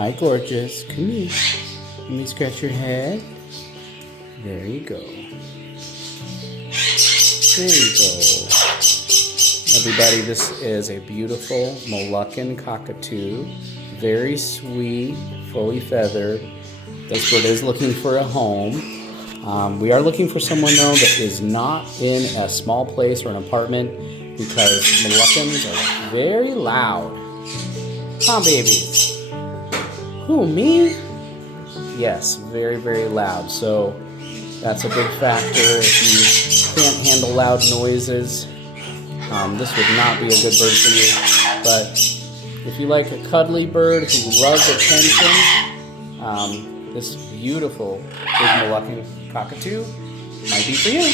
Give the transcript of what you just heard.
Hi, gorgeous. Come here. Let me scratch your head. There you go. There you go. Everybody, this is a beautiful Mouluccan Cockatoo. Very sweet, fully feathered. This bird is looking for a home. We are looking for someone, though, that is not in a small place or an apartment because Mouluccans are very loud. Huh, babies? Who, me? Yes, very, very loud. So that's a big factor. If you can't handle loud noises, this would not be a good bird for you. But if you like a cuddly bird who loves attention, this beautiful big Mouluccan Cockatoo might be for you.